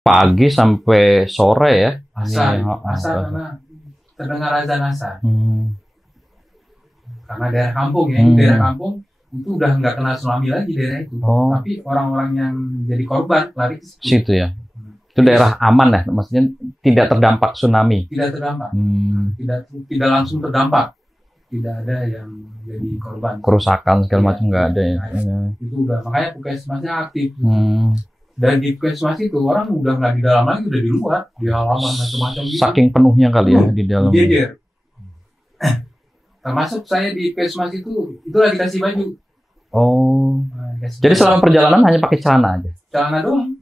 pagi sampai sore ya. Asar, Ini, asar karena terdengar azan asar. Hmm. Karena daerah kampung ya, daerah kampung itu udah nggak kena tsunami lagi daerah itu. Oh. Tapi orang-orang yang jadi korban lari ke Situ ya. Itu daerah aman ya, maksudnya tidak terdampak tsunami. Tidak terdampak, tidak langsung terdampak, tidak ada yang jadi korban. Kerusakan segala macam nggak ada ya. Itu udah, makanya puskesmasnya aktif. Dan di puskesmas itu orang udah nggak di dalam lagi, udah di luar, di halaman macam-macam gitu. Saking penuhnya kali ya di dalam. Jejer. Termasuk saya di puskesmas itu lagi dikasih baju. Oh. Jadi selama perjalanan hanya pakai celana aja. Celana doang.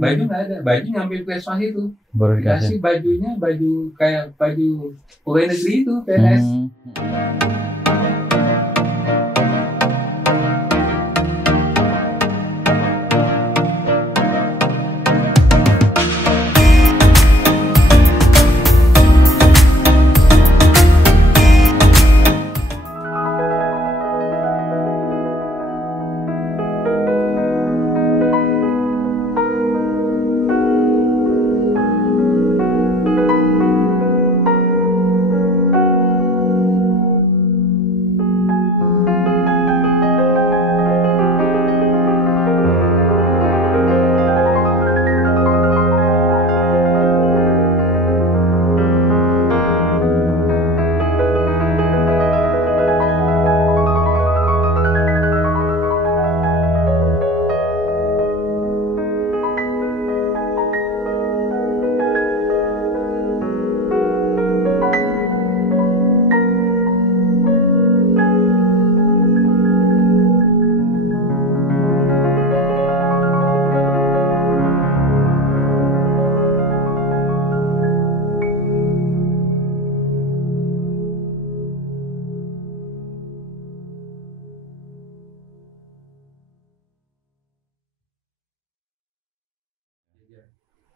Baju nggak ada. Baju nyampe puskesmas itu. Baru dikasih bajunya, baju kayak baju pegawai negeri itu, PNS.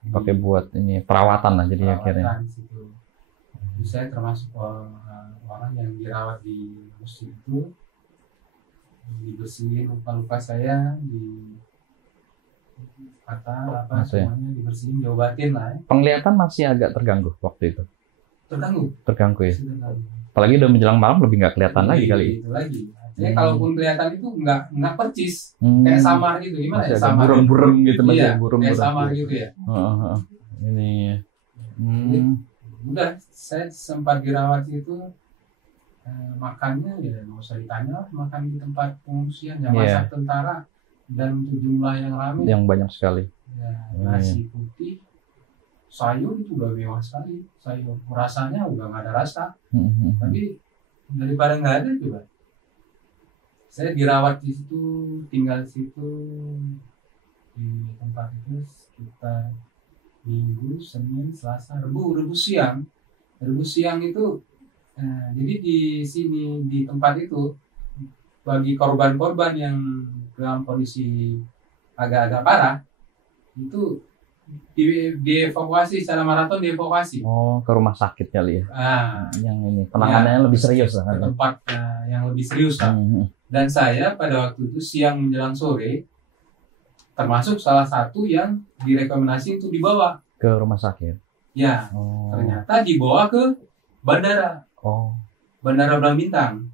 Pakai buat ini perawatan lah jadi akhirnya. Jadi saya termasuk orang yang dirawat di masjid itu, dibersihin luka-luka saya, di kata apa semuanya dibersihin, diobatin lah. Penglihatan masih agak terganggu waktu itu. Terganggu ya. Apalagi udah menjelang malam lebih nggak kelihatan lagi kali. Itu lagi. Artinya kalaupun kelihatan itu nggak percis, kayak samar gitu, gimana ya? Samar. Burem-burem gitu masih iya, burem-burem. Kayak samar gitu ya. Ini. Udah, saya sempat dirawat itu, makannya ya nggak usah ditanya, makan di tempat pengungsian yang masak tentara dan jumlah yang ramai. Yang banyak sekali. Ya, nasi putih, sayur itu udah mewah sekali, sayur rasanya udah nggak ada rasa. Tapi daripada nggak ada juga. Saya dirawat di situ, tinggal di situ di tempat itu sekitar Minggu, Senin, Selasa, Rebu siang. Rebu siang itu, jadi di sini di tempat itu bagi korban-korban yang dalam kondisi agak-agak parah itu dievakuasi secara maraton, dievakuasi. Oh, ke rumah sakit kali ya. Yang ini penanganannya lebih serius lah. Ke tempat yang lebih serius lah. Dan saya pada waktu itu siang menjelang sore termasuk salah satu yang direkomendasi untuk dibawa ke rumah sakit. Ya, ternyata dibawa ke bandara. Bandara Blang Bintang.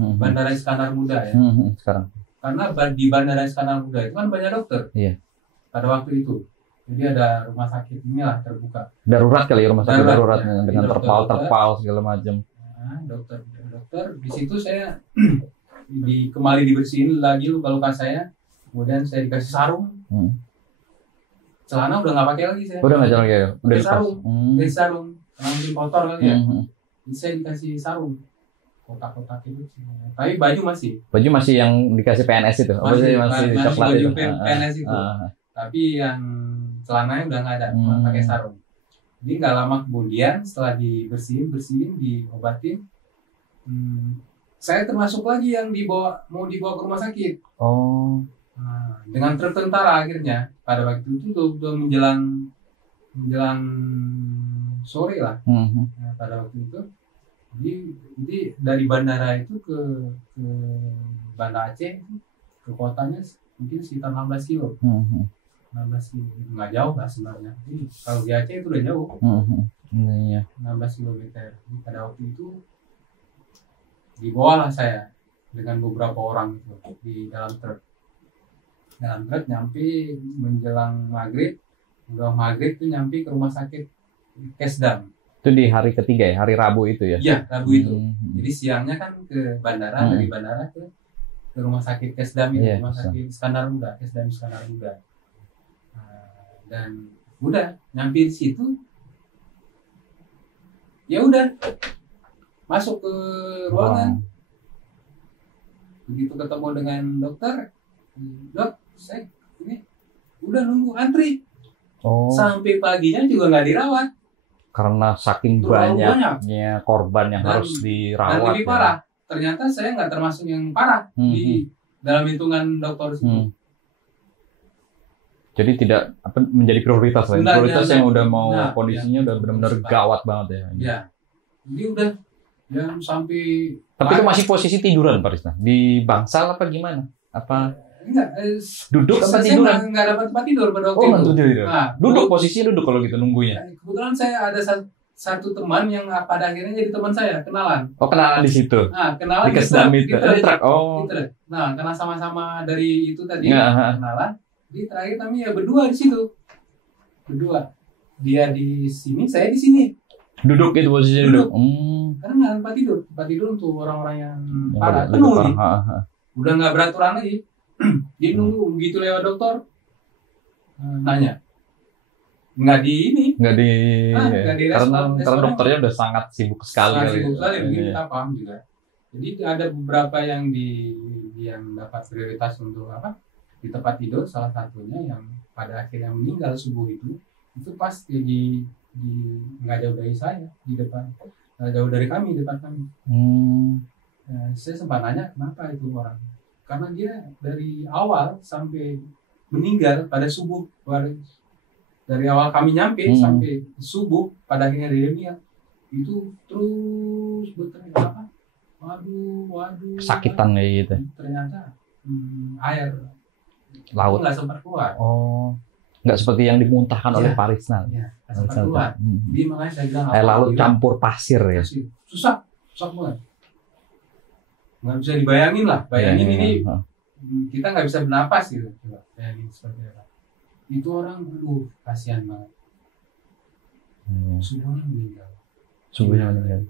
Bandara Iskandar Muda ya. Sekarang. Karena di Bandara Iskandar Muda itu kan banyak dokter. Iya. Pada waktu itu. Jadi ada rumah sakit inilah terbuka. Darurat kali ya, rumah sakit darurat ya. Dengan terpal segala macam. Nah, dokter di situ saya kembali dibersihin lagi luka-luka saya, kemudian saya dikasih sarung. Celana udah nggak pakai lagi saya. Udah nggak jalan ya? Udah sarung. Dikasih sarung, mungkin kotor kali ya. Jadi saya dikasih sarung, kotak-kotak itu. Tapi baju masih. Baju masih yang dikasih PNS itu. Masih coklat baju itu. PNS itu. Tapi yang celananya udah nggak ada, pakai sarung. Jadi nggak lama kemudian setelah bersihin, diobatin. Saya termasuk lagi yang mau dibawa ke rumah sakit. Dengan truk tentara akhirnya pada waktu itu udah menjelang sore lah. Pada waktu itu, jadi dari bandara itu ke Banda Aceh ke kotanya mungkin sekitar 16 kilo. 16 kilo nggak jauh lah sebenarnya. Kalau di Aceh itu udah jauh. Iya. 16 kilometer. Pada waktu itu dibawa lah saya dengan beberapa orang itu di dalam truk. Dalam truk nyampe menjelang maghrib. Udah maghrib tuh nyampe ke rumah sakit Kesdam. Itu di hari ketiga ya, hari Rabu itu ya? Iya, Rabu itu. Jadi siangnya kan ke bandara, dari bandara ke rumah sakit Kesdam itu, rumah sakit Iskandar Muda, Kesdam Iskandar Muda. Dan udah nyampe di situ, ya udah masuk ke ruangan. Begitu ketemu dengan dokter, dok, saya ini udah nunggu antri. Sampai paginya juga nggak dirawat. Karena saking banyaknya korban yang harus dirawat. Dan lebih parah, ternyata saya nggak termasuk yang parah di dalam hitungan dokter itu. Jadi tidak menjadi prioritas lah. Prioritas yang udah mau kondisinya udah benar-benar gawat banget ya. Iya. Jadi udah sampai. Tapi itu masih posisi tiduran Pak Risna? Di bangsal apa gimana? Apa? Enggak. Duduk apa tiduran? Enggak dapat tempat tidur pada waktu itu. Tidur. Duduk, posisinya duduk kalau gitu nunggunya. Kebetulan saya ada satu teman yang pada akhirnya jadi teman saya, kenalan. Kenalan di situ. Kenalan di Kesdam itu. Nah, karena sama-sama dari itu tadi kenalan. Di terakhir kami ya berdua di situ. Berdua. Dia di sini, saya di sini. Duduk itu posisinya duduk. Karena nggak tempat tidur. Tempat tidur untuk orang-orang yang parah. Penuh nih. Udah nggak beraturan lagi. Dia nunggu begitu lewat dokter. Nanya. Nggak di karena dokternya udah sangat sibuk sekali. Sibuk sekali, mungkin kita paham juga. Jadi ada beberapa yang dapat prioritas untuk di tempat tidur, salah satunya yang pada akhirnya meninggal subuh itu pas di nggak jauh dari saya di depan, nggak jauh dari kami, depan kami. Saya sempat nanya kenapa itu orang, karena dia dari awal sampai meninggal pada subuh, dari awal kami nyampe sampai subuh pada akhirnya dia meninggal itu terus berteriak waduh kesakitan kayak gitu. Ternyata air laut nggak sempat keluar. Nggak seperti yang dimuntahkan oleh Pak Risna. Iya, nggak sempat keluar. Jadi makanya saya bilang air laut campur pasir ya. Susah banget. Nggak bisa dibayangin lah. Bayangin ini kita nggak bisa bernapas gitu. Coba bayangin seperti apa. Itu orang kasihan banget. Subuhnya meninggal.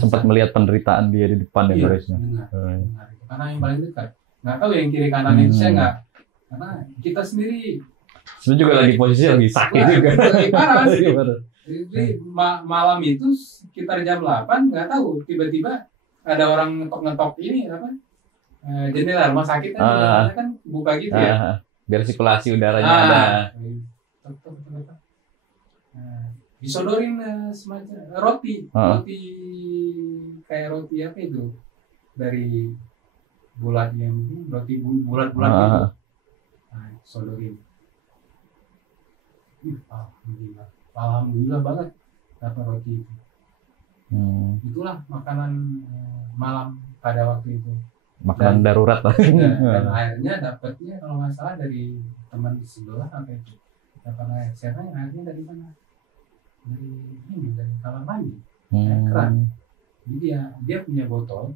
Sempat melihat penderitaan dia di depan ya Pak Risna. Benar. Karena yang paling dekat. Nggak tahu yang kiri kanan itu saya nggak, karena kita sendiri juga lagi posisi lagi sakit juga. Lagi parah sih. Jadi malam itu sekitar jam 8 nggak tahu tiba-tiba ada orang ngetok ini jendela rumah sakit kan buka gitu ya. Biar sirkulasi udaranya ada. Disodorin semacam roti kayak roti apa itu dari bulat yang roti bulat-bulat itu. Sodorin. Alhamdulillah banget dapat roti itu. Itulah makanan malam pada waktu itu. Makanan darurat lah. Dan airnya dapatnya kalau nggak salah dari teman di sebelah sampai itu. Dapat air. Saya tanya airnya dari mana? Dari kamar mandi. Keran. Jadi dia punya botol.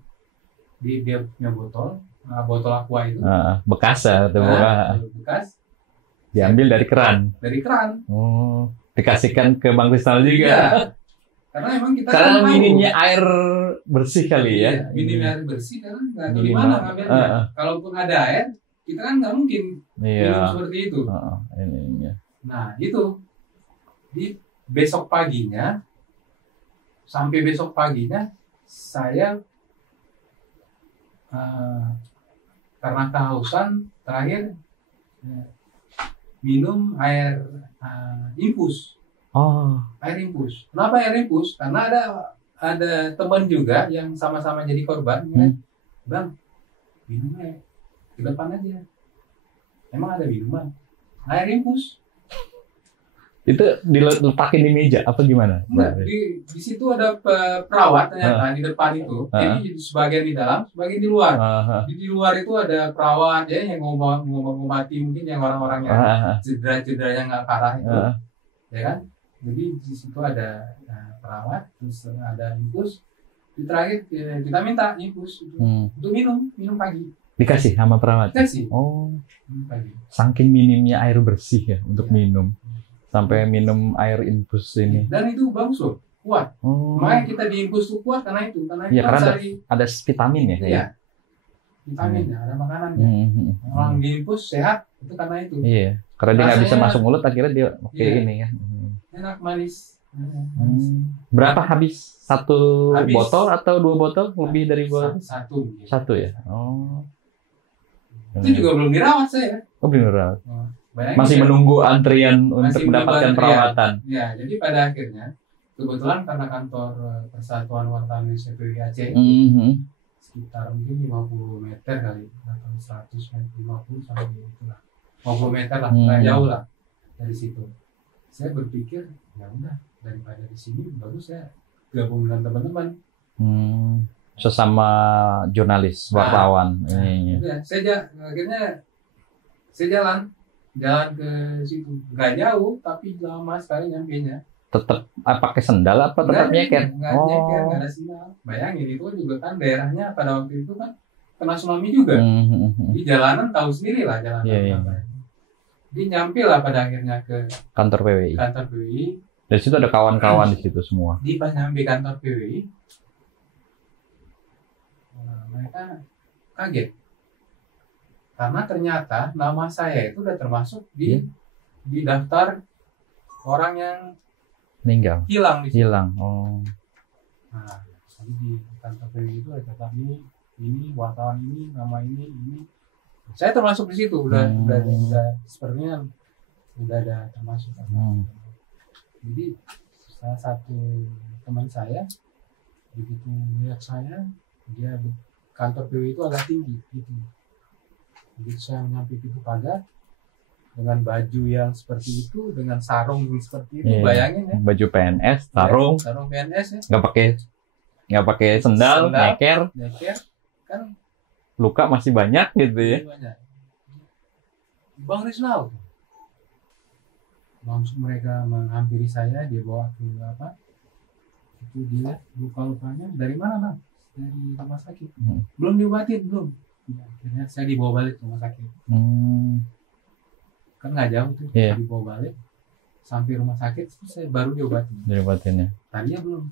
Dia punya botol aqua itu. Bekas ya, bekas. Diambil dari keran. Dikasihkan ke Bang Kristal juga. Iya. Karena emang kita minimnya air bersih kali ya. Minimnya air bersih karena nggak tahu di mana ngambilnya. Kalaupun ada air, kita kan nggak mungkin minum seperti itu. Nah itu di besok paginya saya karena kehausan terakhir minum air infus. Air infus. Kenapa air infus? Karena ada teman juga yang sama-sama jadi korban. Bang, minumnya ke depan aja. Emang ada minuman? Air infus. Itu diletakin di meja apa gimana? Enggak, di situ ada perawat ternyata di depan itu. Jadi sebagian di dalam, sebagian di luar. Di luar itu ada perawat ya yang ngobati mungkin yang orang-orang yang cedera yang nggak parah itu, ya kan? Jadi di situ ada perawat, terus ada infus. Di terakhir kita minta infus untuk minum pagi. Dikasih sama perawat? Dikasih. Oh, pagi. Saking minimnya air bersih ya untuk minum. Sampai minum air infus ini. Dan itu bagus loh, kuat. Makanya kita diinfus tuh kuat karena itu. Karena karena ada vitamin ya. Iya. Vitaminnya, ada makanannya. Orang diinfus sehat itu karena itu. Iya. Karena dia nggak bisa masuk mulut, akhirnya dia ini kan. Enak, manis. Berapa habis? Satu botol atau 2 botol? Lebih dari 2? Satu ya. Oh. Itu juga belum dirawat saya. Oh, belum dirawat. Masih menunggu antrian untuk mendapatkan perawatan. Ya, jadi pada akhirnya kebetulan karena kantor Persatuan Wartawan Indonesia PWI Aceh sekitar mungkin 50 meter kali atau 150 sampai itulah 50 meter lah, nggak jauh lah dari situ. Saya berpikir ya udah daripada di sini bagus saya gabung dengan teman-teman. Sesama jurnalis, wartawan. Ya, akhirnya saya jalan ke situ, nggak jauh tapi lama sekali nyampenya. Tetap pakai sendal apa tetap nyeker? Nggak nyeker, nggak ada sendal. Bayangin itu juga kan daerahnya pada waktu itu kan kena tsunami juga. Di jalanan tahu sendiri lah jalanan. Jadi nyampe lah pada akhirnya ke kantor PWI. Dari situ ada kawan-kawan di situ semua. Di pas nyampe kantor PWI, mereka kaget. Karena ternyata nama saya itu udah termasuk di daftar orang yang meninggal, hilang. Oh. Nah, jadi di kantor PWI itu ada kami ini wartawan ini nama ini. Saya termasuk di situ udah sepertinya udah ada termasuk. Jadi salah satu teman saya begitu melihat saya, dia kantor PWI itu agak tinggi gitu. Begitu saya nyampe pintu pagar dengan baju yang seperti itu, dengan sarung yang seperti itu, bayangin ya. Baju PNS, sarung PNS ya. Nggak pakai sendal, nyeker, kan. Luka masih banyak gitu ya. Bang Rizal, langsung mereka menghampiri saya, dia bawa ke itu dia luka-lukanya dari mana bang? Dari rumah sakit. Belum diobatin belum. Akhirnya saya dibawa balik ke rumah sakit. Kan nggak jauh tuh, dibawa balik sampai rumah sakit terus saya baru diobatin ya. Tadinya belum.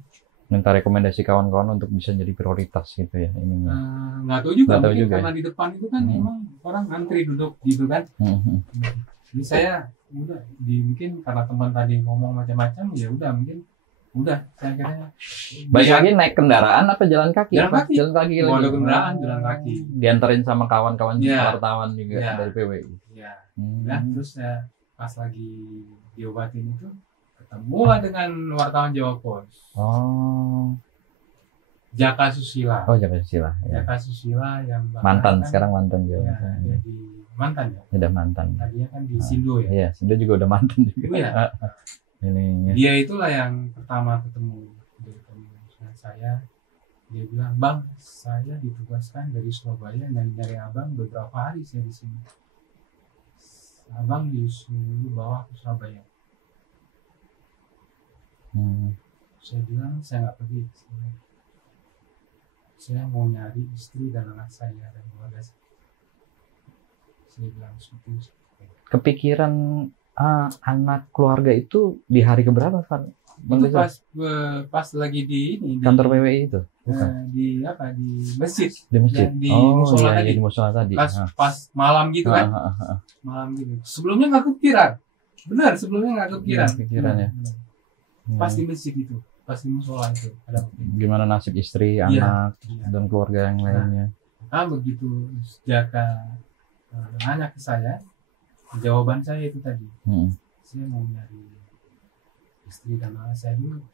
Minta rekomendasi kawan-kawan untuk bisa jadi prioritas gitu ya ini. Nggak tahu juga, karena di depan itu kan memang orang antri duduk gitu kan. Jadi saya udah mungkin karena teman tadi ngomong macam-macam ya udah mungkin udah saya akhirnya balik lagi naik kendaraan apa jalan kaki? Jalan kaki lagi. Ada kendaraan jalan kaki. Diantarin sama kawan-kawan wartawan juga dari PWI. Nah terus pas lagi diobatin itu ketemu lah dengan wartawan Jawa Pos. Jaka Susila. Jaka Susila. Ya. Jaka Susila yang mantan sekarang mantan Jawa. Jadi mantan ya. Udah mantan. Tadinya kan di Sindo ya. Iya, Sindo juga udah mantan juga. Iya. Dia itulah yang pertama ketemu dengan saya. Dia bilang, "Bang, saya ditugaskan dari Surabaya nyari abang beberapa hari saya di sini. Abang disuruh bawa ke Surabaya." Saya bilang, "Saya nggak pergi. Saya mau nyari istri dan anak saya dan keluarga saya." Saya bilang seperti itu. Kepikiran anak keluarga itu di hari keberapa, Pak? Itu pas lagi di kantor PWI itu? Bukan. Di masjid. Di masjid. Di musola tadi. Di musola tadi. Pas malam gitu kan. Malam gitu. Sebelumnya nggak kepikiran. Benar, sebelumnya nggak kepikiran. Pikirannya. Pas di masjid itu, pas di musola itu. Gimana nasib istri, anak, dan keluarga yang lainnya? Begitu Jaka nanya ke saya, jawaban saya itu tadi. Saya mau nyari istri dan anak saya dulu.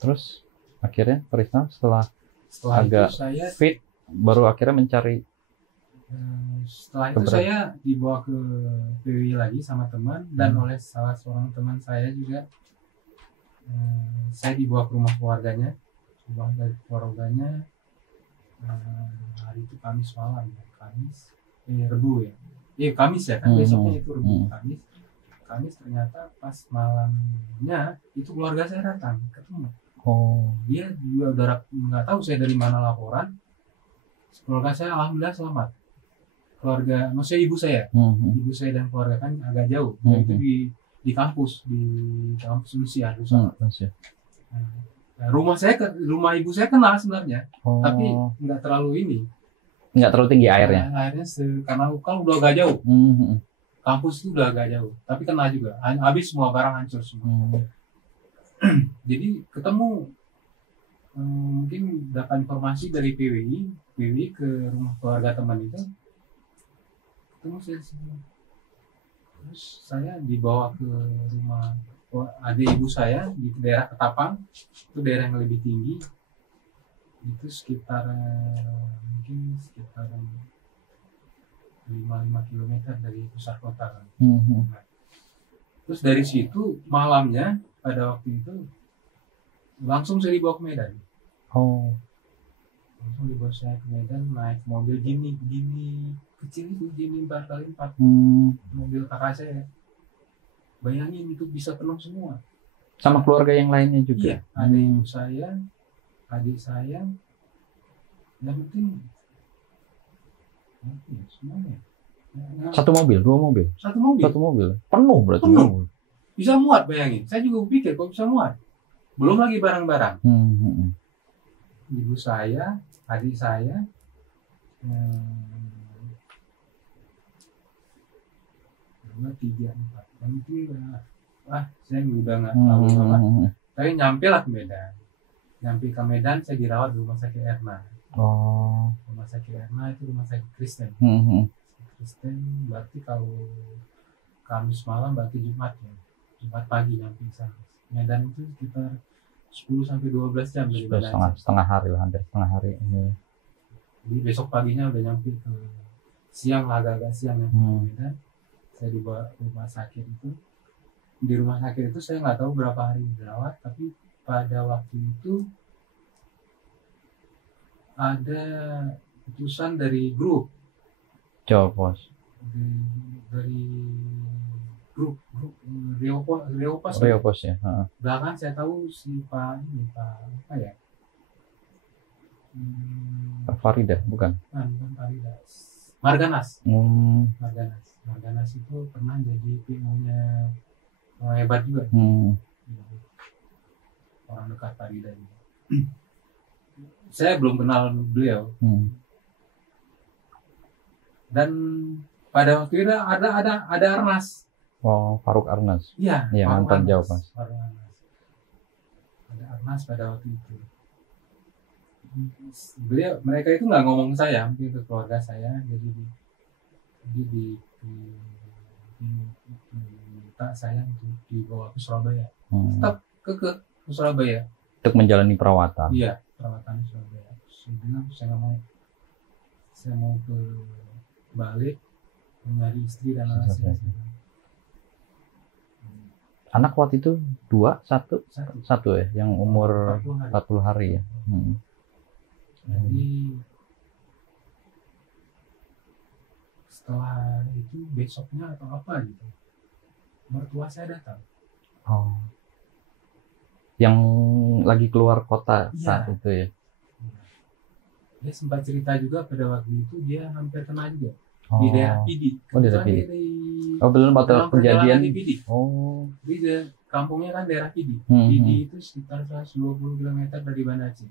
Terus akhirnya Prisna setelah agak fit baru akhirnya mencari Setelah itu saya dibawa ke PWI lagi sama teman dan oleh salah seorang teman saya juga. Saya dibawa ke rumah keluarganya. Hari itu Kamis malam, Rebu ya. Kamis ya kan, besoknya itu Rebu, Kamis ternyata pas malamnya itu keluarga saya datang ketemu. Dia juga udah nggak tahu saya dari mana laporan. Keluarga saya alhamdulillah selamat. Keluarga, maksudnya ibu saya dan keluarga kan agak jauh. Itu di kampus Lucia. Rumah ibu saya kena sebenarnya, tapi nggak terlalu tinggi airnya. Airnya karena kan udah agak jauh. Kampus itu udah agak jauh, tapi kena juga. Habis semua barang hancur semua. Jadi ketemu, mungkin dapat informasi dari PWI ke rumah keluarga teman itu. Ketemu saya di sini. Terus saya dibawa ke rumah adik ibu saya di daerah Ketapang, itu daerah yang lebih tinggi. Itu sekitar 5 km dari pusat kota kan. Terus dari situ malamnya pada waktu itu langsung saya dibawa ke Medan. Langsung dibawa saya ke Medan naik mobil Jimny kecil itu, Jimny 4x4. Mobil kakak saya. Bayangin itu bisa penuh semua. Sama keluarga yang lainnya juga. Iya, ada ibu saya, adik saya, dan mungkin semuanya. Satu mobil, dua mobil? Satu mobil. Penuh berarti. Penuh. Bisa muat, bayangin. Saya juga pikir kok bisa muat. Belum lagi barang-barang. Ibu saya, adik saya, dua, tiga, empat. Saya udah nggak tahu apa. Tapi nyampe lah ke Medan. Nyampe ke Medan, saya dirawat di rumah sakit Erna. Rumah sakit Erna itu rumah sakit Kristen. Kristen berarti kalau Kamis malam berarti Jumat ya. Jumat pagi nyampe sana. Medan itu sekitar 10-12 jam dari Medan. Setengah hari lah, hampir setengah hari ini. Jadi besok paginya udah nyampe ke siang lah, agak-agak siang ya ke Medan. Saya dibawa ke rumah sakit itu. Di rumah sakit itu saya nggak tahu berapa hari dirawat, tapi pada waktu itu ada putusan dari grup. Jopos. Dari grup Reopos ya. Bahkan saya tahu si Pak apa ya? Pak Farida, bukan Farida. Marganas. Marganas itu pernah jadi PO-nya hebat juga. Orang dekat Farida ini. Saya belum kenal beliau. Dan pada waktu itu ada Arnas. Faruk Arnas. Iya, mantan Jopos. Ada Arnas pada waktu itu. Mereka itu nggak ngomong saya, mungkin ke keluarga saya, jadi minta saya untuk dibawa ke Surabaya. Tetap ke Surabaya. Untuk menjalani perawatan. Iya, perawatan di Surabaya. Saya bilang saya nggak mau. Saya mau balik mencari istri dan anak saya. Anak waktu itu satu ya, yang umur 40 hari ya. Jadi setelah itu besoknya atau apa gitu, mertua saya datang. Yang lagi keluar kota saat itu ya. Dia sempat cerita juga pada waktu itu dia hampir kena juga di daerah Pidi. Di daerah Pidi. Belum batal kejadian. Di kampungnya kan daerah Pidi. Pidi itu sekitar 120 km dari Banda Aceh.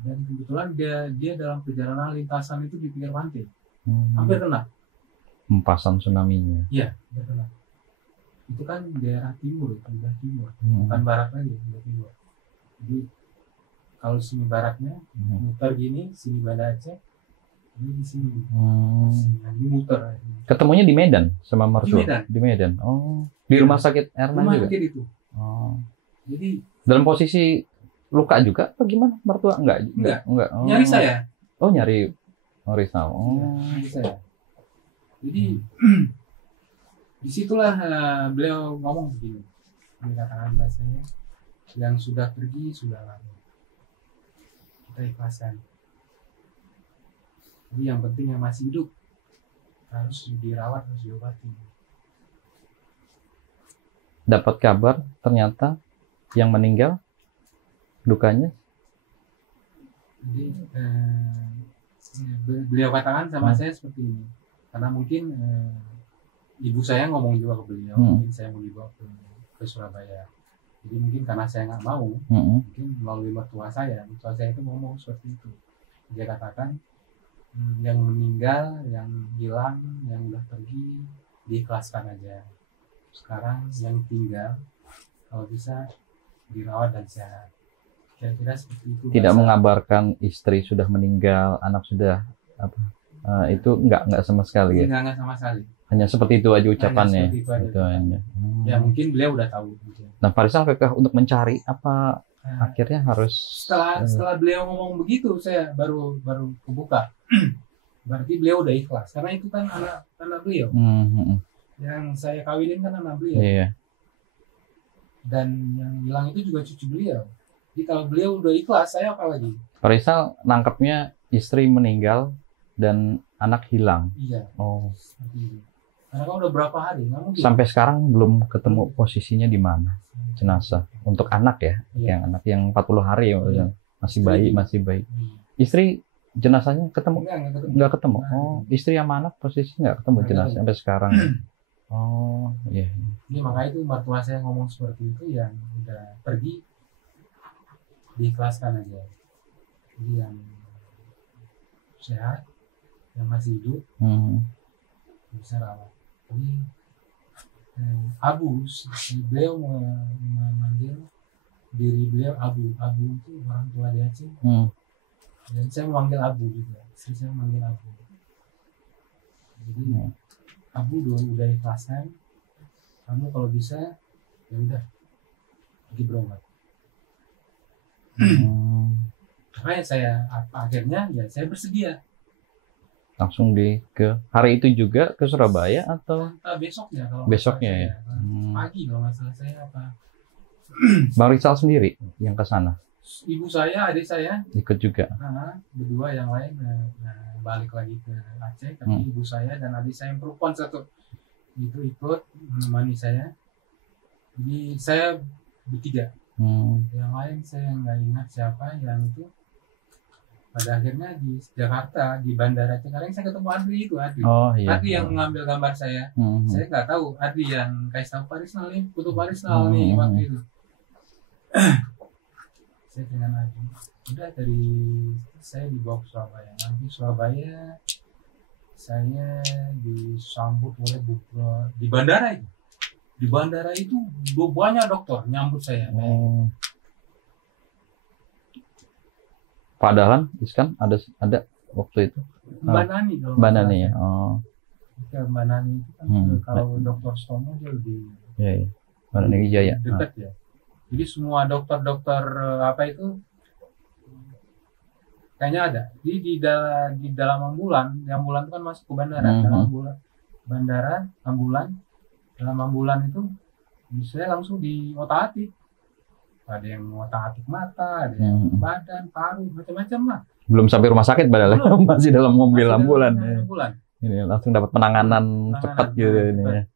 Dan kebetulan dia dalam perjalanan lintasan itu di pinggir pantai. Hampir kena. Hempasan tsunami-nya. Iya, hampir kena. Itu kan daerah timur, udah timur. Bukan barat lagi, udah timur. Jadi kalau sini baratnya muter gini, sini Banda Aceh, ini di sini. Ini muter. Ketemunya di Medan sama mertua. Di Medan. Di rumah sakit Erna juga. Sakit itu. Jadi dalam posisi luka juga apa gimana mertua? Enggak. Nyari saya. Nyari Rizal. Nyari saya. Jadi disitulah beliau ngomong begini, dia katakan bahasanya, yang sudah pergi sudah lama, kita ikhlaskan. Jadi yang penting yang masih hidup harus dirawat, harus diobati. Dapat kabar ternyata yang meninggal dukanya. Jadi beliau katakan sama saya seperti ini, karena mungkin ibu saya ngomong juga ke beliau, mungkin saya mau dibawa ke Surabaya. Jadi mungkin karena saya nggak mau, mungkin melalui mertua saya itu ngomong seperti itu. Dia katakan yang meninggal, yang hilang, yang udah pergi diikhlaskan aja. Sekarang yang tinggal kalau bisa dirawat dan sehat. Kira-kira seperti itu. Tidak mengabarkan istri sudah meninggal, anak sudah apa? Itu enggak sama sekali ya. Enggak sama sekali. Hanya seperti itu aja ucapannya. Itu aja. Ya mungkin beliau udah tahu gitu. Nah, Pak Rizal kekeh untuk mencari apa akhirnya harus setelah beliau ngomong begitu saya baru kebuka. Berarti beliau udah ikhlas karena itu kan anak beliau. Yang saya kawinin kan anak beliau. Iya. Dan yang hilang itu juga cucu beliau. Jadi kalau beliau udah ikhlas, saya apa lagi? Pak Rizal nangkapnya istri meninggal dan anak hilang. Iya. Oh. Seperti itu. Karena kan udah berapa hari, nggak mungkin. Sampai sekarang belum ketemu posisinya di mana jenazah untuk anak ya, yang anak yang 40 hari ya, masih bayi. Istri jenazahnya ketemu? Nggak ketemu. Oh, istri sama anak posisi nggak ketemu jenazah sampai sekarang. Oh, iya. Ini makanya itu mertua saya ngomong seperti itu, yang udah pergi diikhlaskan aja. Jadi yang sehat, yang masih hidup, bisa rawat. Jadi Abu, beliau memanggil diri beliau Abu itu orang tua di Aceh. Dan saya memanggil Abu juga, istri saya memanggil Abu. Jadi Abu udah ikhlaskan, kamu kalau bisa ya udah pergi berobat. Makanya saya akhirnya ya saya bersedia. Langsung ke hari itu juga ke Surabaya atau besoknya ya? Pagi kalau nggak salah saya apa. Bang Rizal sendiri yang ke sana? Ibu saya, adik saya ikut juga. Berdua, yang lain balik lagi ke Aceh, tapi ibu saya dan adik saya yang perempuan satu itu ikut menemani saya. Jadi saya bertiga. Yang lain saya nggak ingat siapa yang itu. Pada akhirnya di Jakarta, di Bandara Cengkareng saya ketemu Adli itu, Adli. Oh, iya. Adli yang mengambil gambar saya. Saya nggak tahu Adli yang kasih tahu Pak Rizal nih, foto Pak Rizal nih waktu itu. Saya dengan Adli. Udah dari saya dibawa ke Surabaya. Nanti Surabaya saya disambut oleh di bandara itu. Di bandara itu banyak dokter nyambut saya. Padahal Iskan ada waktu itu. Mbak Nani ya. Mbak Nani itu kan kalau dokter Stomo dia lebih Mbak Nani Wijaya. Dekat ya. Jadi semua dokter apa itu kayaknya ada. Jadi di dalam ambulan itu kan masuk ke bandara. Dalam ambulan itu bisa langsung diotak-atik. Ada yang otak-atik mata, ada yang badan, paru, macam-macam lah. Belum sampai rumah sakit padahal masih dalam mobil ambulan. Ini langsung dapat penanganan cepat gitu ini ya.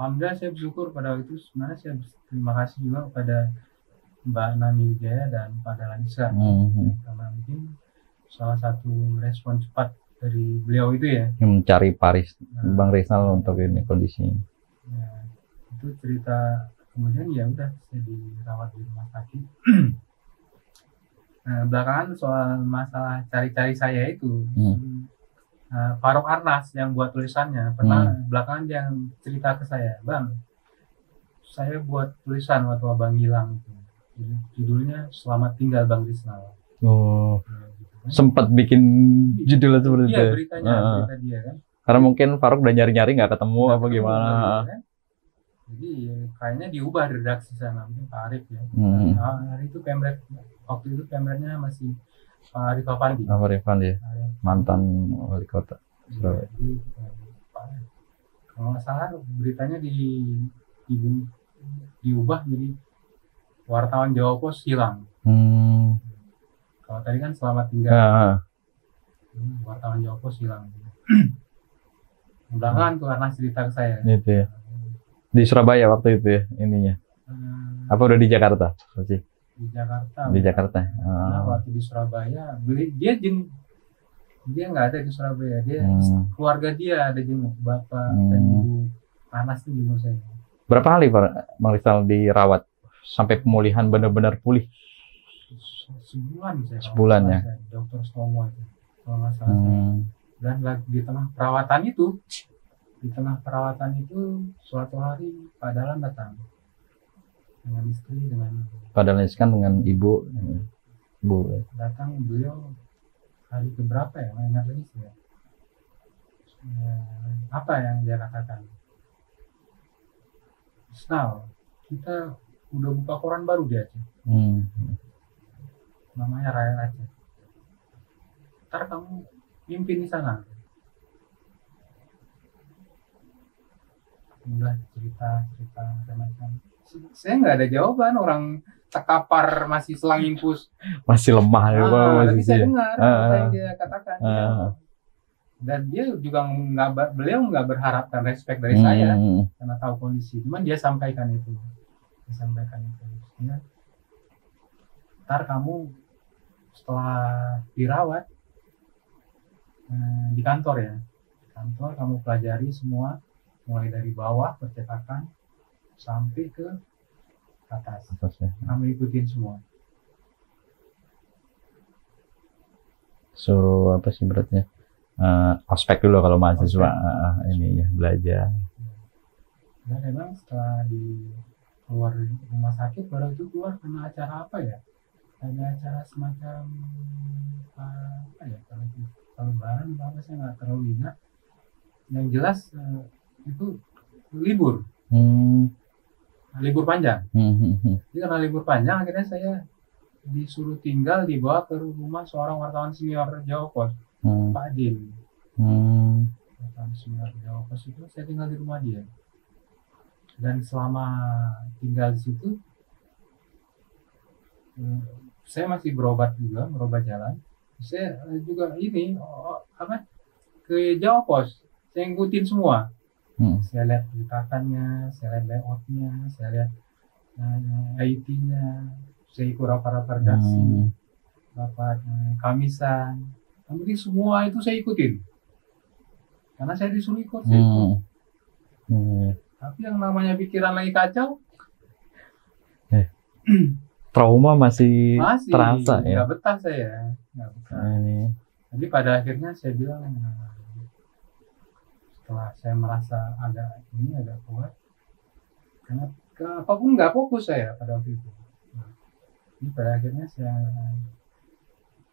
Alhamdulillah saya bersyukur pada itu. Sebenarnya saya terima kasih juga kepada Mbak Nani Wijaya dan Pak Dahlan Iskan. Karena mungkin salah satu respon cepat dari beliau itu ya. Mencari Bang Rizal untuk ini kondisinya. Ya, itu cerita. Kemudian ya udah saya dirawat di rumah sakit. Belakangan soal masalah cari-cari saya itu, Faruk Arnas yang buat tulisannya pernah belakangan dia cerita ke saya, Bang, saya buat tulisan waktu Abang hilang itu. Judulnya Selamat Tinggal Bang Rizal. Oh, gitu. Sempat bikin judulnya seperti itu. Iya, berita dia kan. Karena mungkin Faruk udah nyari-nyari nggak ketemu apa gimana. Kan? Jadi kayaknya diubah redaksi sana, mungkin Pak Arif ya. Hari itu waktu itu pemretnya masih Pak Arif Afandi. Mantan wali kota Surabaya. Jadi Pak Arif kalau nggak salah beritanya diubah jadi wartawan Jawa Pos hilang. Kalau tadi kan selamat tinggal, wartawan Jawa Pos hilang. Mudah-mudahan tuh karena cerita ke saya. Itu ya. Di Surabaya waktu itu ya ininya. Apa udah di Jakarta? Masih? Di Jakarta. Di Jakarta. Nah, waktu di Surabaya, dia nggak ada di Surabaya. Dia keluarga dia ada jenguk bapak dan ibu. Panas tuh jenguk saya. Berapa hari Pak Bang Rizal dirawat sampai pemulihan benar-benar pulih? Sebulan saya. Sebulan ya. Dokter Stomo itu kalau nggak salah saya. Dan di tengah perawatan itu suatu hari Pak Dahlan datang dengan istri Pak Dahlan kan dengan ibu datang. Beliau hari keberapa ya, nggak ingat lagi sih ya. Apa yang dia katakan, Isnal, kita udah buka koran baru di Aceh, namanya Rakyat Aceh, ntar kamu mimpin di sana. Udah cerita macam-macam. Saya nggak ada jawaban, orang terkapar masih selang infus, masih lemah ya Pak. Tapi saya dengar apa yang dia katakan. Dan dia juga beliau nggak berharapkan respect dari saya karena tahu kondisi. Cuman dia sampaikan itu. Ya, ntar kamu setelah dirawat di kantor ya, kamu pelajari semua mulai dari bawah percetakan sampai ke atas ya. Kamu ikutin semua. Suruh apa sih beratnya? Ospek dulu kalau mahasiswa ini ya belajar. Dan memang setelah keluar rumah sakit baru itu keluar kena acara apa ya? Ada acara semacam apa ya? Kalau lebaran apa saya nggak terlalu ingat. Yang jelas itu libur. Libur panjang. Jadi karena libur panjang akhirnya saya disuruh tinggal dibawa ke rumah seorang wartawan senior Jawa Pos, Pak Din. Wartawan senior Jawa Pos itu saya tinggal di rumah dia. Dan selama tinggal di situ saya masih berobat jalan. Saya juga ke Jawa Pos, saya ngikutin semua. Saya lihat cetakannya, saya lihat layoutnya, saya lihat IT-nya, saya ikut rapat redaksi, rapat kamisan, jadi semua itu saya ikutin, karena saya disuruh ikut. Tapi yang namanya pikiran lagi kacau, trauma masih terasa ya. Nggak betah saya, nggak betah. Jadi pada akhirnya saya bilang, setelah saya merasa agak kuat, karena apapun nggak fokus saya pada waktu itu. Jadi pada akhirnya saya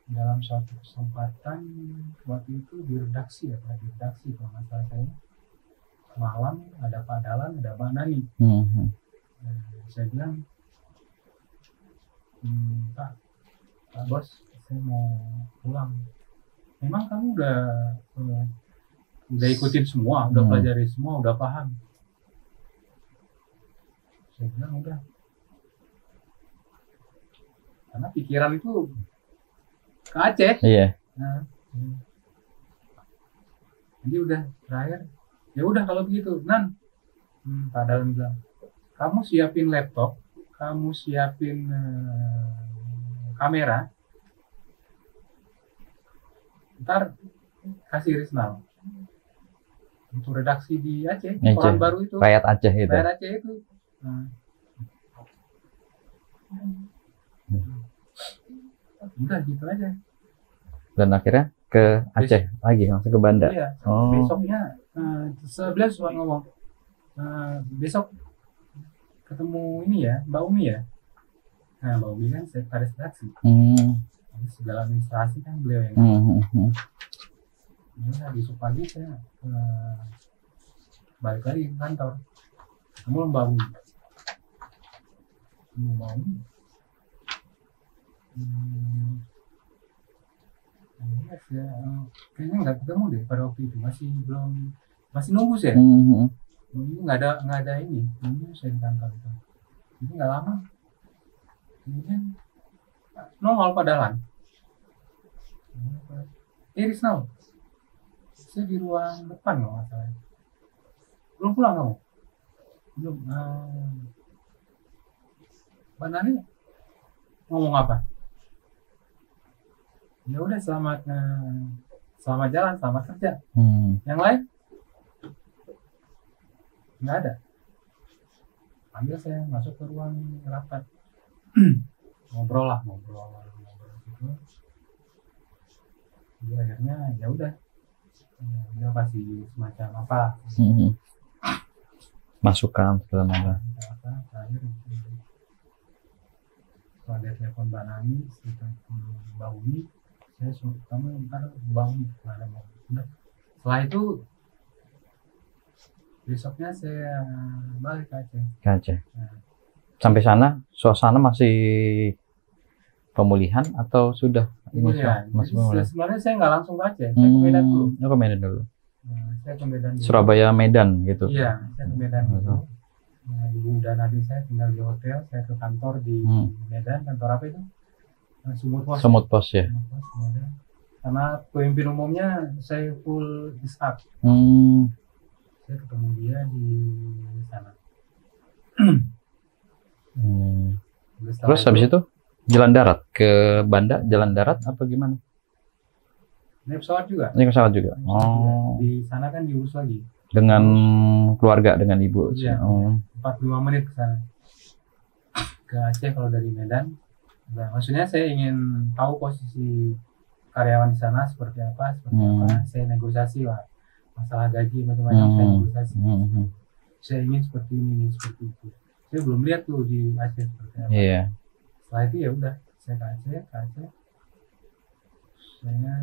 dalam suatu kesempatan waktu itu di redaksi kalau nggak salah saya, malam ada Pak Dahlan, ada Pak Nani. Saya bilang, Pak Bos, saya mau pulang. Memang kamu udah ikutin semua, udah pelajari semua, udah paham? Saya bilang udah. Karena pikiran itu ke Aceh. Iya. Jadi udah terakhir, ya udah kalau begitu, Nan. Pak Dahlan bilang, kamu siapin laptop, kamu siapin kamera, ntar kasih Rizal untuk redaksi di Aceh, koran baru itu. Rakyat Aceh itu. Udah gitu aja. Dan akhirnya ke Aceh lagi, langsung ke Banda. Iya. Besoknya sebelah suka ngomong, besok ketemu ini ya, Mbak Umi ya. Nah, Mbak Umi kan sekretaris redaksi. Jadi segala administrasi kan beliau yang. Nah, besok pagi saya balik lagi ke kantor. Kamu Mbak Umi. Ya, kayaknya nggak ketemu deh pada waktu itu, masih belum masih nunggu sih. Hmm. Nunggu nggak ada ini. Nunggu saya di kantor itu. Jadi nggak lama. Kemudian nongol padahal. Iris now. Saya di ruang depan loh masalahnya. Belum pulang kamu? Belum. Mbak Nani ngomong apa? Ya udah selamat jalan, selamat kerja. Yang lain? Nggak ada. Panggil saya masuk ke ruang rapat. ngobrol gitu. Jadi akhirnya ya udah. Dia kasih semacam apa? Masukan segala macam. Terakhir setelah dia telepon Mbak Nani, Mbak Uni, saya suruh kamu ntar Mbak Uni ada mau. Setelah itu besoknya saya balik ke Aceh. Sampai sana suasana masih pemulihan atau sudah masih pemulihan? Sebenarnya saya nggak langsung ke Aceh, saya ke Medan dulu. Ke Medan dulu. Saya ke Medan dulu. Surabaya Medan gitu. Iya, saya ke Medan dulu. Ibu dan adik saya tinggal di hotel, saya ke kantor di Medan. Kantor apa itu? Sumut Pos ya. Karena pemimpin umumnya saya full Ishak. Saya ketemu dia di sana. Terus habis itu jalan darat ke Banda, jalan darat apa gimana? Naik pesawat juga. Oh. Di sana kan diurus lagi. Dengan keluarga, dengan ibu. Iya. 45 menit ke sana. Ke Aceh kalau dari Medan. Nah, maksudnya saya ingin tahu posisi karyawan di sana seperti apa. Saya negosiasi lah. Masalah gaji macam-macam saya negosiasi. Saya ingin seperti ini, seperti itu. Saya belum lihat tuh di Aceh seperti apa. Iya. Setelah itu ya udah, saya ke Aceh. Saya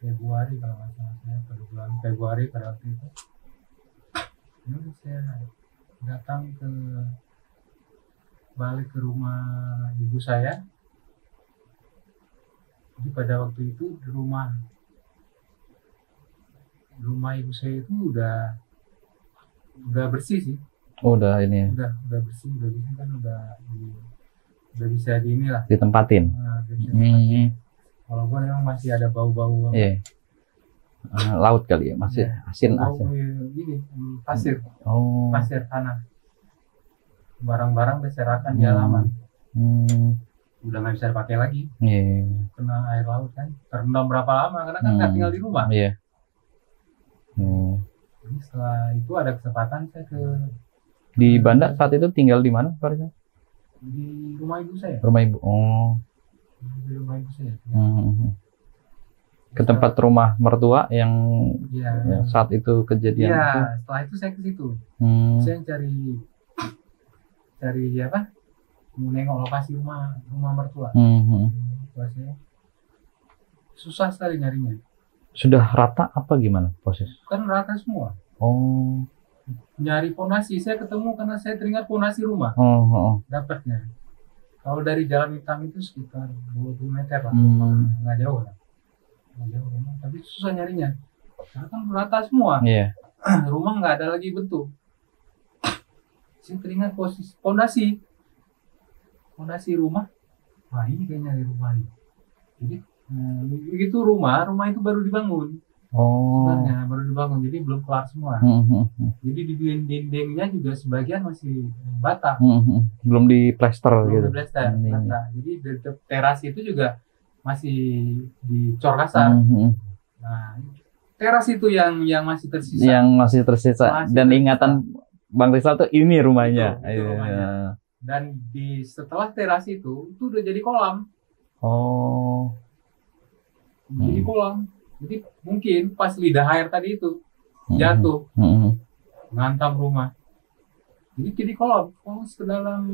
Februari kalau nggak salah, saya pada bulan Februari pada waktu itu. Lalu saya datang balik ke rumah ibu saya. Jadi pada waktu itu di rumah ibu saya itu udah bersih sih. Oh, udah ini. Udah bersih kan udah bisa di inilah. Ditempatin. Walaupun memang masih ada bau-bau. Iya. Laut kali ya, masih asin. Ini pasir. Oh. Pasir tanah. Barang-barang berserakan di halaman. Udah nggak bisa dipakai lagi. Iya. Kena air laut kan. Terendam berapa lama karena kan nggak tinggal di rumah. Iya. Jadi setelah itu ada kesempatan saya di Banda saat itu tinggal di mana, Pak? Di rumah ibu saya. Rumah ibu. Oh. Di rumah ibu saya. Ke tempat rumah mertua yang saat itu kejadian. Iya, setelah itu saya ke situ. Saya cari apa? Mau nengok lokasi rumah mertua. Saya susah sekali nyarinya. Sudah rata apa gimana posisi? Kan rata semua. Oh. Nyari fondasi, saya ketemu karena saya teringat fondasi rumah. Dapatnya. Kalau dari jalan hitam itu sekitar 20 meter lah. Nggak jauh lah. Tapi susah nyarinya. Karena kan rata semua. Iya. Rumah nggak ada lagi bentuk. Saya teringat posisi fondasi rumah. Wah, ini kayaknya dari rumah ini. Jadi begitu rumah itu baru dibangun. Sebenarnya baru dibangun, jadi belum kelar semua. Jadi di dindingnya juga sebagian masih bata. Belum di plester gitu. Jadi di teras itu juga masih dicor kasar. Nah, teras itu yang masih tersisa. Dan ingatan Bang Rizal tuh ini rumahnya. Itu rumahnya. Dan setelah teras itu udah jadi kolam. Jadi kolam. Jadi mungkin pas lidah air tadi itu jatuh, ngantam rumah. Jadi kolam sedalam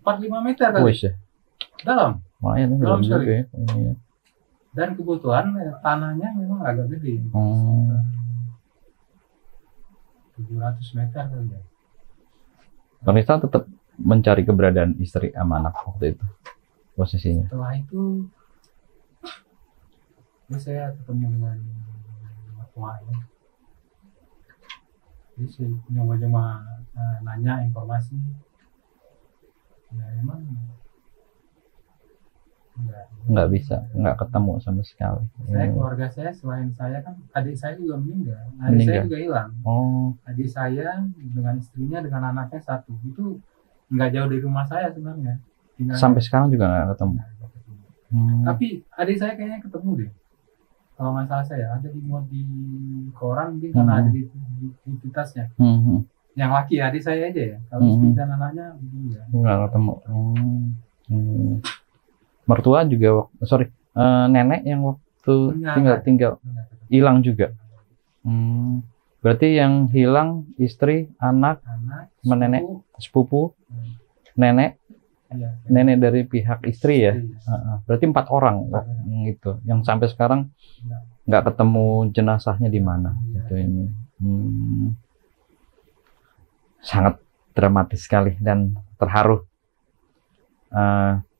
45 meter kali. Dalam sekali. Dan kebutuhan tanahnya memang agak gede. 700 meter kali ya. Rizal tetap mencari keberadaan istri sama anak waktu itu posisinya. Setelah itu Jadi saya ketemu dengan mertuanya. Jadi saya cuma nanya informasi. Ya emang nggak bisa, nggak ketemu sama sekali. Saya keluarga saya selain saya kan adik saya juga meninggal. Adik saya juga hilang. Adik saya dengan istrinya dengan anaknya satu itu nggak jauh dari rumah saya sebenarnya. Sampai sekarang juga nggak ketemu. Tapi adik saya kayaknya ketemu deh. Kalau nggak salah saya ada di koran mungkin karena ada di identitasnya. Yang laki adik saya aja ya. Kalau istri dan anaknya nggak ketemu. Mertua juga nenek yang waktu tinggal hilang juga. Berarti yang hilang istri, anak, nenek, sepupu, nenek dari pihak istri ya. Berarti 4 orang gitu. Yang sampai sekarang nggak ketemu jenazahnya di mana. Gitu ini. Sangat dramatis sekali dan terharu.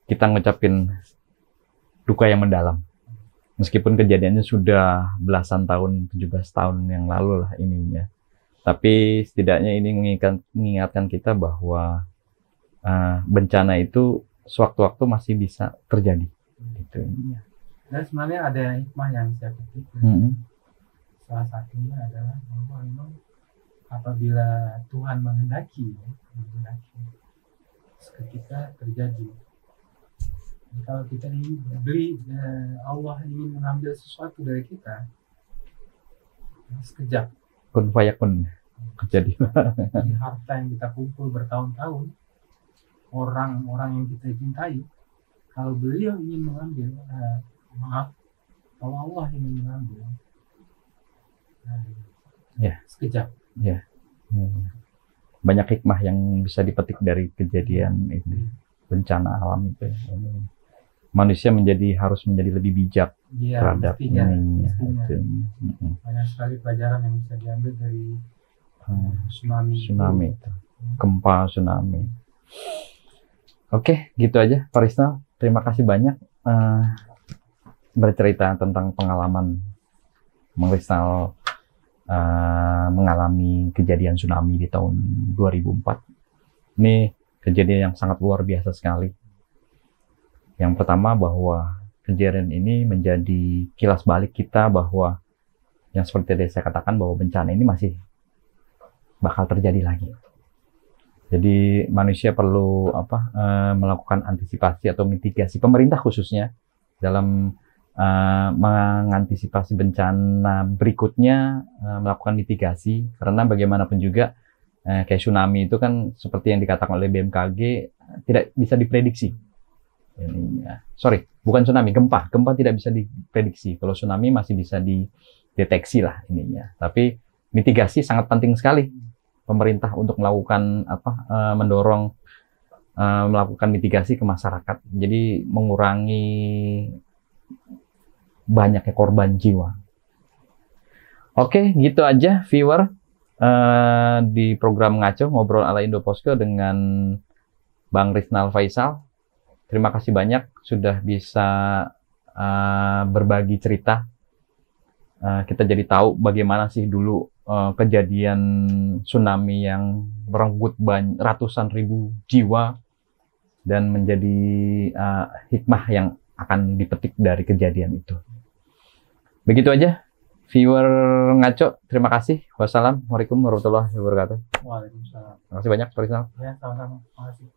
Kita ngucapin duka yang mendalam. Meskipun kejadiannya sudah belasan tahun, 17 tahun yang lalu lah ininya. Tapi setidaknya ini mengingatkan kita bahwa bencana itu sewaktu-waktu masih bisa terjadi. Gitu. Dan sebenarnya ada hikmah yang saya petik. Salah satunya adalah bahwa memang apabila Tuhan menghendaki, seketika terjadi. Kalau kita ingin Allah ingin mengambil sesuatu dari kita, sekejap. Kun fayakun terjadi. Harta yang kita kumpul bertahun-tahun, orang-orang yang kita cintai, kalau beliau ingin mengambil, kalau Allah ingin mengambil, sekejap. Banyak hikmah yang bisa dipetik dari kejadian ini, bencana alam itu. Manusia harus menjadi lebih bijak terhadap ini. Banyak sekali pelajaran yang bisa diambil dari tsunami itu, gempa tsunami. Oke, gitu aja Pak Rizal. Terima kasih banyak bercerita tentang pengalaman Mang Rizal mengalami kejadian tsunami di tahun 2004. Ini kejadian yang sangat luar biasa sekali. Yang pertama bahwa kejadian ini menjadi kilas balik kita bahwa yang seperti tadi saya katakan bahwa bencana ini masih bakal terjadi lagi. Jadi manusia perlu melakukan antisipasi atau mitigasi, pemerintah khususnya dalam mengantisipasi bencana berikutnya, melakukan mitigasi, karena bagaimanapun juga kayak tsunami itu kan seperti yang dikatakan oleh BMKG tidak bisa diprediksi. Bukan tsunami, gempa tidak bisa diprediksi. Kalau tsunami masih bisa dideteksi lah ininya. Tapi mitigasi sangat penting sekali pemerintah untuk melakukan mendorong melakukan mitigasi ke masyarakat. Jadi mengurangi banyaknya korban jiwa. Oke, gitu aja viewer di program Ngaco Ngobrol ala Indoposko dengan Bang Rizal Faisal. Terima kasih banyak sudah bisa berbagi cerita. Kita jadi tahu bagaimana sih dulu kejadian tsunami yang merenggut ratusan ribu jiwa dan menjadi hikmah yang akan dipetik dari kejadian itu. Begitu aja, viewer Ngaco. Terima kasih. Wassalamualaikum warahmatullahi wabarakatuh. Waalaikumsalam. Terima kasih banyak, Pak Rizal. Ya, sama-sama. Terima kasih.